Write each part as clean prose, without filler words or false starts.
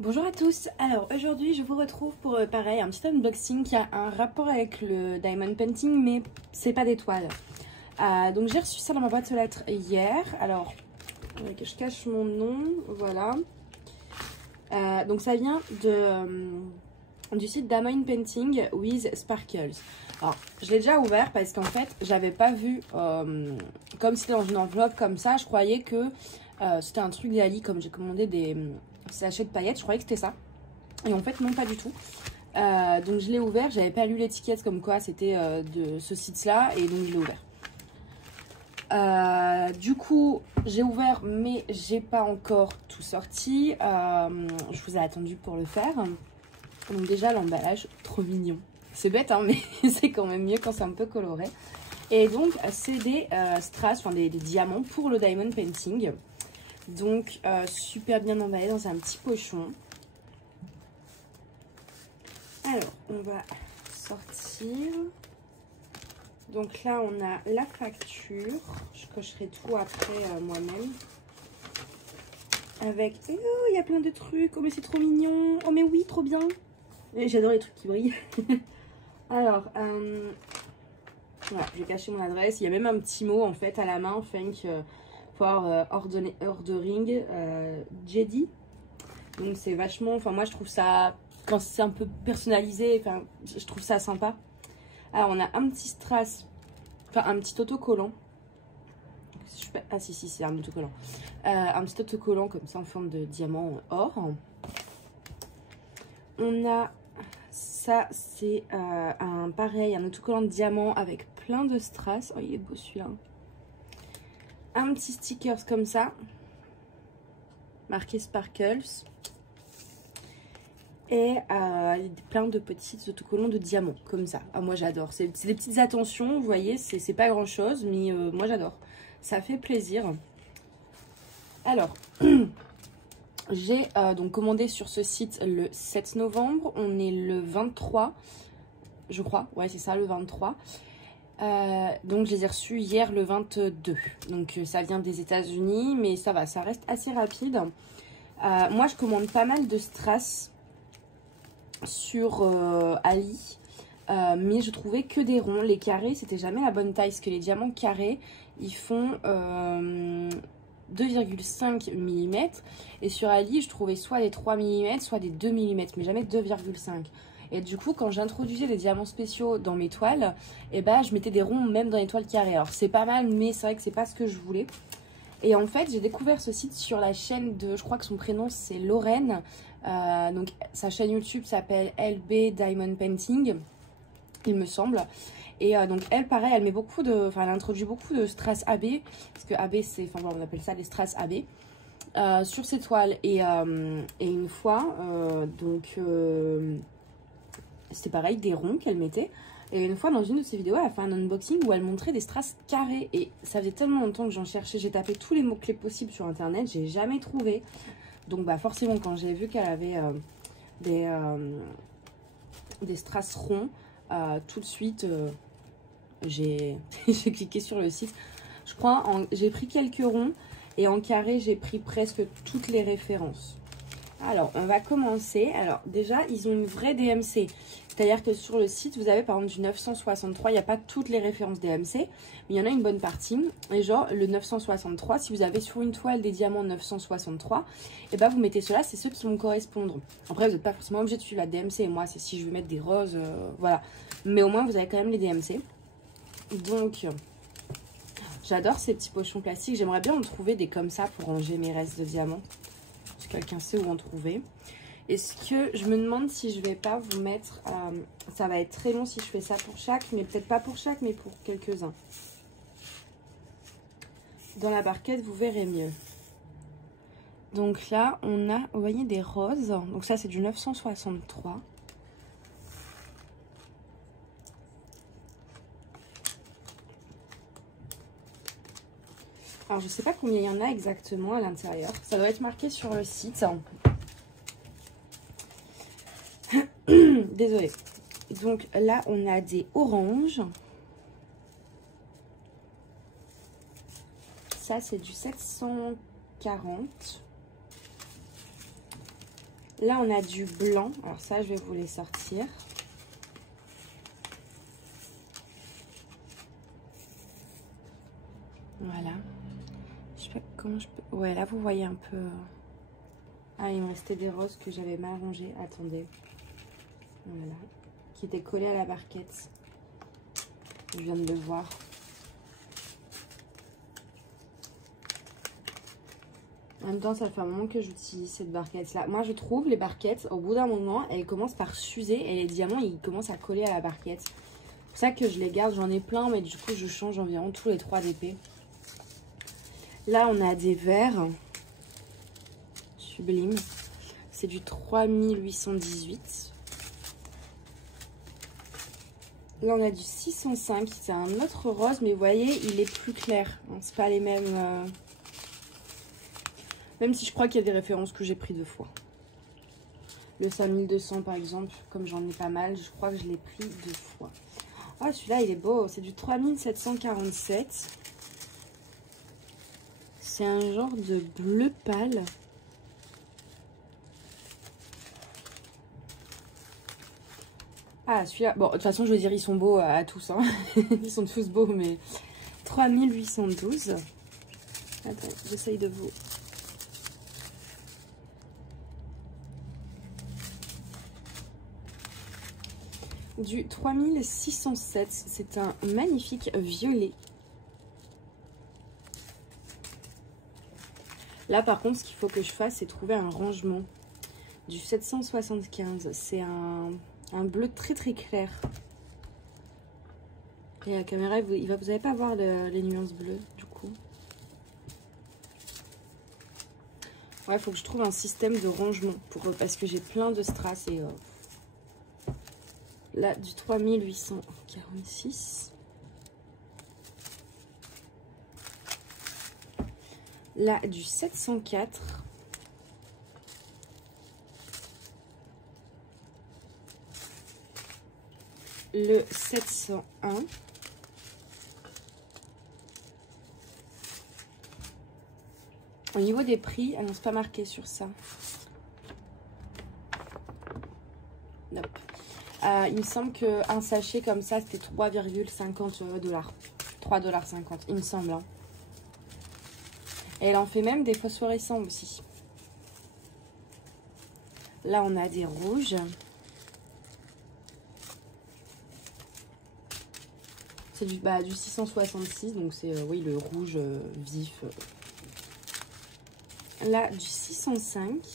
Bonjour à tous, alors aujourd'hui je vous retrouve pour pareil un petit unboxing qui a un rapport avec le diamond painting mais c'est pas d'étoiles. Donc j'ai reçu ça dans ma boîte aux lettres hier, alors que je cache mon nom, voilà. Donc ça vient du site Diamond Painting with Sparkles. Alors je l'ai déjà ouvert parce qu'en fait j'avais pas vu, comme c'était dans une enveloppe comme ça, je croyais que c'était un truc d'Ali, comme j'ai commandé des sachets de paillettes, je croyais que c'était ça. Et en fait non, pas du tout. Donc je l'ai ouvert, j'avais pas lu l'étiquette comme quoi c'était de ce site là, et donc je l'ai ouvert. Du coup j'ai ouvert mais j'ai pas encore tout sorti. Je vous ai attendu pour le faire. Donc déjà l'emballage trop mignon, c'est bête hein, mais c'est quand même mieux quand c'est un peu coloré. Et donc c'est des strass, enfin des diamants pour le diamond painting. Donc super bien emballé dans un petit pochon. Alors on va sortir. Donc là on a la facture, je cocherai tout après moi-même. Avec, oh il y a plein de trucs, oh mais c'est trop mignon, oh mais oui trop bien. J'adore les trucs qui brillent. Alors voilà, j'ai caché mon adresse, il y a même un petit mot en fait à la main, thank for ordering JD. Donc c'est vachement, enfin moi je trouve ça, quand c'est un peu personnalisé, enfin je trouve ça sympa. Alors on a un petit strass, enfin un petit autocollant. Ah si c'est un autocollant. Un petit autocollant comme ça en forme de diamant or. On a ça, c'est pareil, un autocollant de diamant avec plein de strass. Oh il est beau celui-là. Un petit stickers comme ça, marqué Sparkles. Et plein de petits autocollants de diamants comme ça. Ah, moi j'adore, c'est des petites attentions, vous voyez, c'est pas grand chose, mais moi j'adore, ça fait plaisir. Alors j'ai donc commandé sur ce site le 7 novembre, on est le 23 je crois, ouais c'est ça, le 23. Donc je les ai reçus hier le 22, donc ça vient des États-Unis, mais ça va, ça reste assez rapide. Moi je commande pas mal de strass sur Ali, mais je trouvais que des ronds. Les carrés c'était jamais la bonne taille, parce que les diamants carrés ils font 2,5 mm, et sur Ali je trouvais soit des 3 mm soit des 2 mm, mais jamais 2,5. et du coup quand j'introduisais des diamants spéciaux dans mes toiles, et ben je mettais des ronds même dans les toiles carrées. Alors c'est pas mal, mais c'est vrai que c'est pas ce que je voulais. Et en fait j'ai découvert ce site sur la chaîne de, je crois que son prénom c'est Lorraine. Donc sa chaîne YouTube s'appelle LB Diamond Painting, il me semble. Et donc elle pareil, elle met beaucoup de, enfin elle introduit beaucoup de strass AB, parce que AB c'est, enfin on appelle ça les strass AB, sur ses toiles. Et une fois c'était pareil, des ronds qu'elle mettait. Et une fois dans une de ses vidéos elle a fait un unboxing où elle montrait des strass carrés, et ça faisait tellement longtemps que j'en cherchais, j'ai tapé tous les mots clés possibles sur internet, j'ai jamais trouvé. Donc bah forcément quand j'ai vu qu'elle avait des strass ronds, tout de suite j'ai cliqué sur le site. Je crois j'ai pris quelques ronds, et en carré j'ai pris presque toutes les références. Alors on va commencer. Alors déjà ils ont une vraie DMC, c'est à dire que sur le site vous avez par exemple du 963, il n'y a pas toutes les références DMC, mais il y en a une bonne partie. Et genre le 963, si vous avez sur une toile des diamants 963, et ben vous mettez cela, c'est ceux qui vont correspondre. Après vous n'êtes pas forcément obligé de suivre la DMC, et moi c'est si je veux mettre des roses, voilà, mais au moins vous avez quand même les DMC. Donc j'adore ces petits pochons plastiques, j'aimerais bien en trouver des comme ça pour ranger mes restes de diamants, si quelqu'un sait où en trouver. Est-ce que je me demande si je vais pas vous mettre, ça va être très long si je fais ça pour chaque, mais peut-être pas pour chaque, mais pour quelques-uns. Dans la barquette vous verrez mieux. Donc là on a, vous voyez, des roses, donc ça c'est du 963. Alors je sais pas combien il y en a exactement à l'intérieur, ça doit être marqué sur le site. Désolée. Donc là on a des oranges. Ça c'est du 740. Là, on a du blanc. Alors ça, je vais vous les sortir. Voilà. Je sais pas comment je peux... Ouais, là, vous voyez un peu... Ah, il me restait des roses que j'avais mal rangées. Attendez. Voilà. Qui étaient collées à la barquette. Je viens de le voir. En même temps, ça fait un moment que j'utilise cette barquette-là. Moi, je trouve les barquettes, au bout d'un moment, elles commencent par s'user et les diamants, ils commencent à coller à la barquette. C'est pour ça que je les garde. J'en ai plein, mais du coup, je change environ tous les 3 DP. Là, on a des verres. Sublime. C'est du 3818. Là, on a du 605. C'est un autre rose, mais vous voyez, il est plus clair. C'est pas les mêmes... Même si je crois qu'il y a des références que j'ai pris 2 fois. Le 5200 par exemple, comme j'en ai pas mal, je crois que je l'ai pris 2 fois. Oh, celui-là, il est beau. C'est du 3747. C'est un genre de bleu pâle. Ah, celui-là... Bon, de toute façon, je veux dire, ils sont beaux à tous. Hein. Ils sont tous beaux, mais... 3812. Attends, j'essaye de vous... Du 3607, c'est un magnifique violet. Là par contre, ce qu'il faut que je fasse, c'est trouver un rangement. Du 775, c'est un bleu très très clair. Et à la caméra, vous n'allez pas voir les nuances bleues du coup. Ouais, il faut que je trouve un système de rangement parce que j'ai plein de strass et... Là, du 3846. Là, du 704. Le 701. Au niveau des prix, elles n'ont pas marqué sur ça. Nope. Il me semble qu'un sachet comme ça, c'était 3,50 $. 3,50 $, il me semble. Hein. Et elle en fait même des phosphorescents aussi. Là, on a des rouges. C'est du 666, donc c'est oui, le rouge vif. Là, du 605.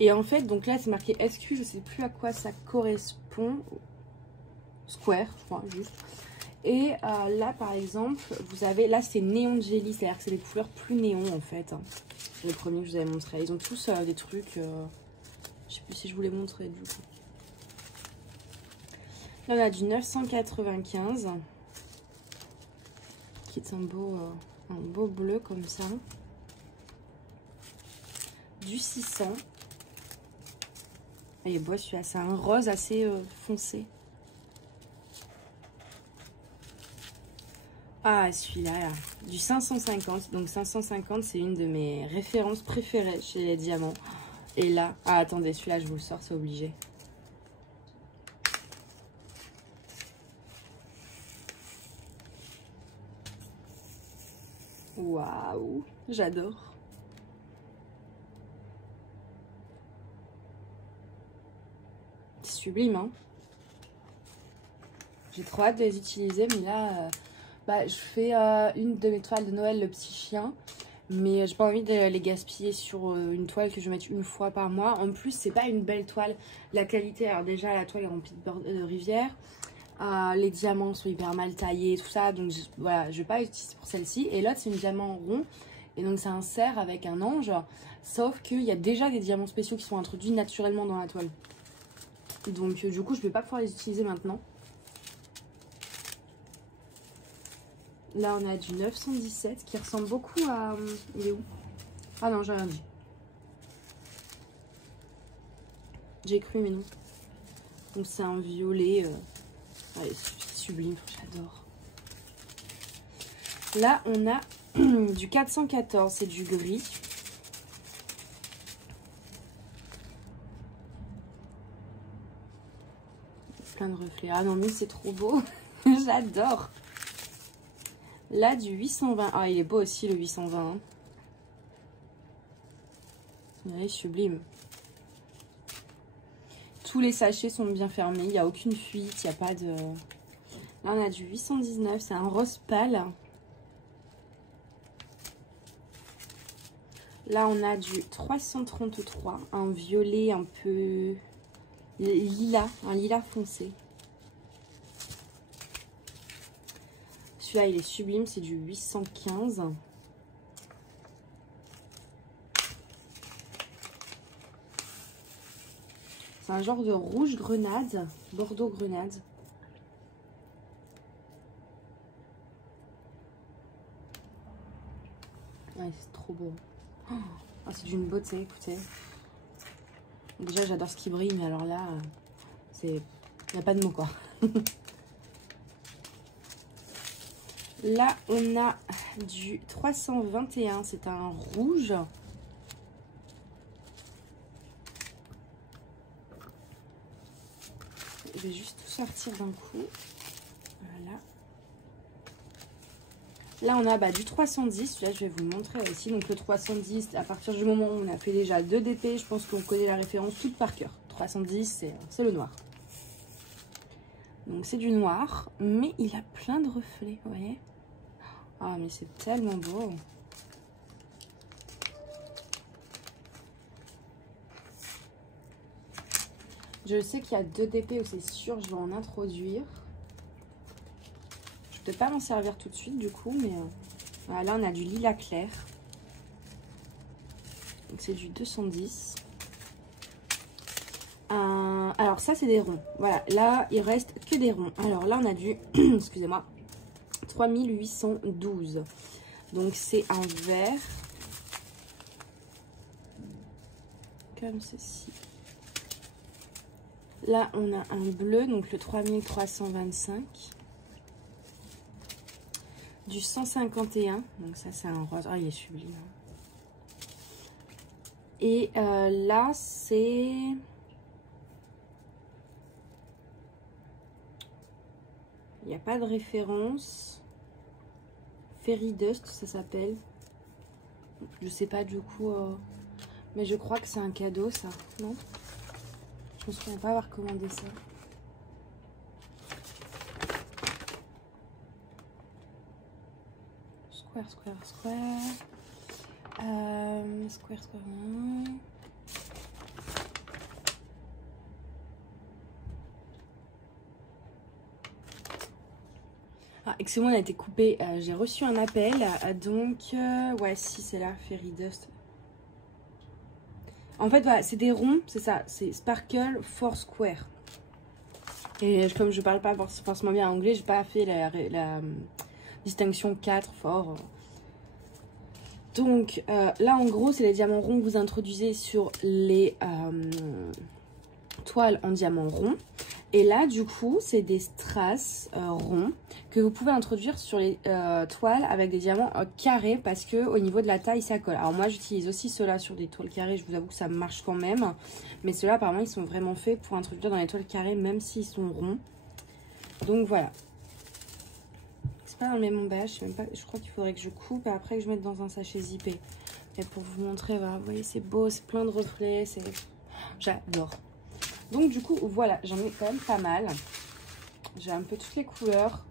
Et en fait, donc là, c'est marqué SQ, je sais plus à quoi ça correspond. Square, je crois, juste. Et là, par exemple, vous avez... Là, c'est néon jelly, c'est-à-dire que c'est des couleurs plus néon, en fait. C'est le premier que je vous avais montré. Ils ont tous des trucs... je sais plus si je vous les montrais, du coup. Là, on a du 995. Qui est un beau bleu, comme ça. Du 600. Et beau celui-là, c'est un rose assez foncé. Ah, celui-là, du 550. Donc 550, c'est une de mes références préférées chez les diamants. Et là, ah attendez, celui-là, je vous le sors, c'est obligé. Waouh, j'adore. Sublime, hein. J'ai trop hâte de les utiliser, mais là, je fais une de mes toiles de Noël, le petit chien, mais j'ai pas envie de les gaspiller sur une toile que je vais mettre une fois par mois. En plus, c'est pas une belle toile. La qualité, alors déjà, la toile est remplie de rivières. Les diamants sont hyper mal taillés, tout ça, donc voilà, je vais pas l'utiliser pour celle-ci. Et l'autre, c'est une diamant rond, et donc c'est un cerf avec un ange, sauf qu'il y a déjà des diamants spéciaux qui sont introduits naturellement dans la toile. Donc du coup, je vais pas pouvoir les utiliser maintenant. Là, on a du 917 qui ressemble beaucoup à... Il est où? Ah non, j'ai rien dit. J'ai cru, mais non. Donc, c'est un violet. Allez, c'est sublime, j'adore. Là, on a du 414, c'est du gris. plein de reflets. Ah non, mais c'est trop beau. J'adore. Là, du 820. Ah, il est beau aussi, le 820. Il est sublime. Tous les sachets sont bien fermés. Il n'y a aucune fuite. Il n'y a pas de... Là, on a du 819. C'est un rose pâle. Là, on a du 333. Un violet un peu lilas. Un lilas foncé. Celui-là, il est sublime. C'est du 815. C'est un genre de rouge grenade. Bordeaux grenade. Ouais, c'est trop beau. Oh, c'est d'une beauté, écoutez. Déjà, j'adore ce qui brille, mais alors là, c'est... Il n'y a pas de mots, quoi. Là, on a du 321. C'est un rouge. Je vais juste tout sortir d'un coup. Voilà. Là, on a du 310. Là, je vais vous le montrer aussi. Donc, le 310, à partir du moment où on a fait déjà 2 DP, je pense qu'on connaît la référence toute par cœur. 310, c'est le noir. Donc, c'est du noir, mais il a plein de reflets, vous voyez. Ah, mais c'est tellement beau. Je sais qu'il y a 2 DP où c'est sûr, je vais en introduire. Je ne peux pas m'en servir tout de suite du coup, mais voilà, là on a du lilas clair. Donc c'est du 210. Alors ça c'est des ronds. Voilà, là il reste que des ronds. Alors là on a du, excusez-moi, 3812. Donc c'est un vert. Comme ceci. Là on a un bleu, donc le 3325. Du 151, donc ça c'est un rose, ah il est sublime. Et là c'est... Il n'y a pas de référence. Fairy Dust ça s'appelle. Je sais pas du coup, mais je crois que c'est un cadeau ça, non? Je me souviens pas avoir commandé ça. Square. Square. Ah, excusez-moi, on a été coupé. J'ai reçu un appel. Donc, ouais, si, c'est là, Fairy Dust. En fait, voilà, c'est des ronds, c'est ça. C'est Sparkle for Square. Et comme je parle pas forcément bien anglais, j'ai pas fait la distinction 4 fort. Donc là en gros c'est les diamants ronds que vous introduisez sur les toiles en diamant rond. Et là du coup c'est des strass ronds que vous pouvez introduire sur les toiles avec des diamants carrés parce que au niveau de la taille ça colle. Alors moi j'utilise aussi ceux-là sur des toiles carrées, je vous avoue que ça marche quand même. Mais ceux-là apparemment ils sont vraiment faits pour introduire dans les toiles carrées même s'ils sont ronds. Donc voilà. Dans le même emballage, je crois qu'il faudrait que je coupe et après que je mette dans un sachet zippé. Et pour vous montrer, voilà, vous voyez, c'est beau, c'est plein de reflets, j'adore. Donc du coup, voilà, j'en ai quand même pas mal. J'ai un peu toutes les couleurs.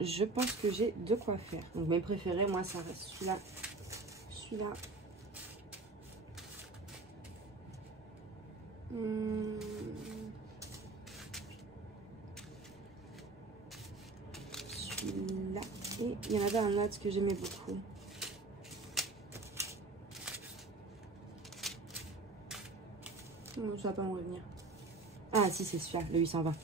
Je pense que j'ai de quoi faire. Donc mes préférés, moi, ça reste celui-là, celui-là. Celui-là. Et il y en avait un autre que j'aimais beaucoup. Non, ça va pas me revenir. Ah si, c'est celui-là, le 820.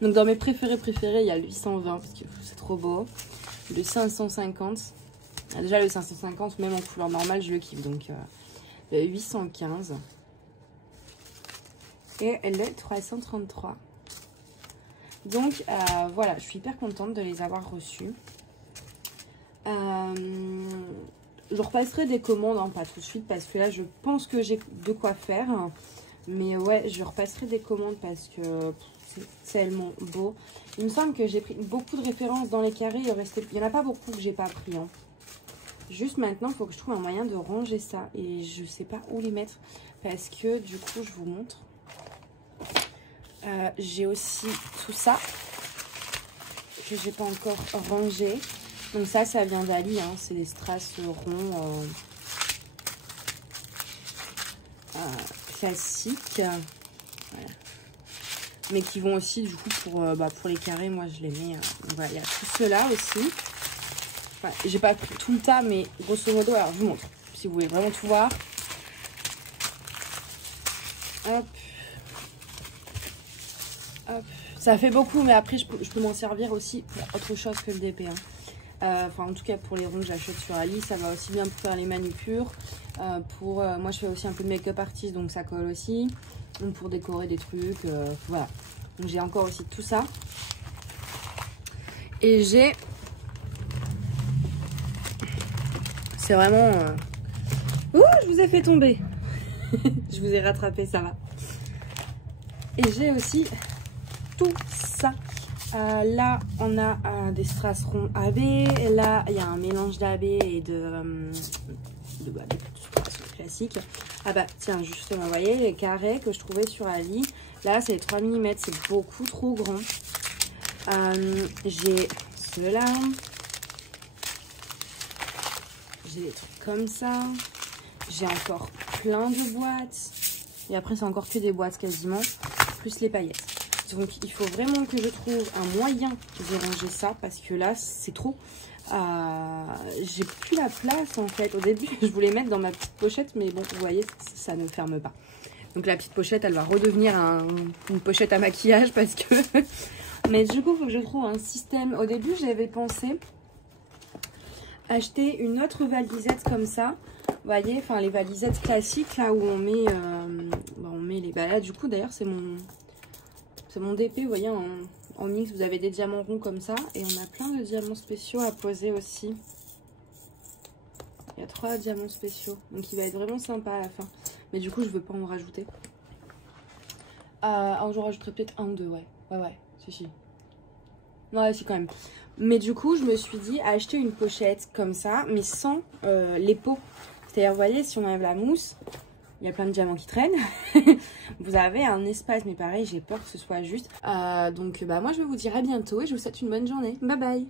Donc dans mes préférés, il y a le 820 parce que c'est trop beau. Le 550. Déjà le 550, même en couleur normale, je le kiffe. Donc le 815. Et le 333. Donc voilà, je suis hyper contente de les avoir reçus. Je repasserai des commandes, hein, pas tout de suite, parce que là je pense que j'ai de quoi faire. Mais ouais, je repasserai des commandes parce que c'est tellement beau. Il me semble que j'ai pris beaucoup de références dans les carrés. Il n'y en a pas beaucoup que j'ai pas pris. Hein. Juste maintenant, il faut que je trouve un moyen de ranger ça. Et je sais pas où les mettre. Parce que du coup, je vous montre. J'ai aussi tout ça. Que j'ai pas encore rangé. Donc ça vient d'Ali. Hein. C'est des strass ronds classiques. Voilà. Mais qui vont aussi du coup pour les carrés. Moi, je les mets. Voilà, il y a tout cela aussi. Ouais, j'ai pas pris tout le tas, mais grosso modo, alors je vous montre, si vous voulez vraiment tout voir. Hop. Hop. Ça fait beaucoup, mais après, je peux m'en servir aussi pour autre chose que le DP. Hein. Enfin, en tout cas, pour les ronds que j'achète sur Ali, ça va aussi bien pour faire les manucures. Moi, je fais aussi un peu de make-up artist, donc ça colle aussi. Donc, pour décorer des trucs, voilà. Donc, j'ai encore aussi tout ça. Et j'ai... C'est vraiment... Ouh, je vous ai fait tomber. Je vous ai rattrapé, ça va. Et j'ai aussi tout ça. Là, on a des strass ronds AB. Et là, il y a un mélange d'AB et de strass classiques. Ah bah, tiens, justement, vous voyez, les carrés que je trouvais sur Ali. Là, c'est 3 mm. C'est beaucoup trop grand. J'ai ceux-là. J'ai des trucs comme ça. J'ai encore plein de boîtes. Et après, c'est encore que des boîtes quasiment. Plus les paillettes. Donc, il faut vraiment que je trouve un moyen de ranger ça. Parce que là, c'est trop. J'ai plus la place en fait. Au début, je voulais mettre dans ma petite pochette. Mais bon, vous voyez, ça ne ferme pas. Donc, la petite pochette, elle va redevenir une pochette à maquillage. Parce que... Mais du coup, il faut que je trouve un système. Au début, j'avais pensé... acheter une autre valisette comme ça, vous voyez, enfin les valisettes classiques là où on met les... Bah là du coup d'ailleurs c'est mon DP, vous voyez, en mix vous avez des diamants ronds comme ça et on a plein de diamants spéciaux à poser aussi. Il y a 3 diamants spéciaux, donc il va être vraiment sympa à la fin, mais du coup je veux pas en rajouter. J'en rajouterai peut-être 1 ou 2, ouais, si. Ouais, si quand même. Mais du coup, je me suis dit acheter une pochette comme ça, mais sans les pots. C'est-à-dire, vous voyez, si on enlève la mousse, il y a plein de diamants qui traînent. Vous avez un espace, mais pareil, j'ai peur que ce soit juste. Donc, moi, je vais vous dire à bientôt et je vous souhaite une bonne journée. Bye bye!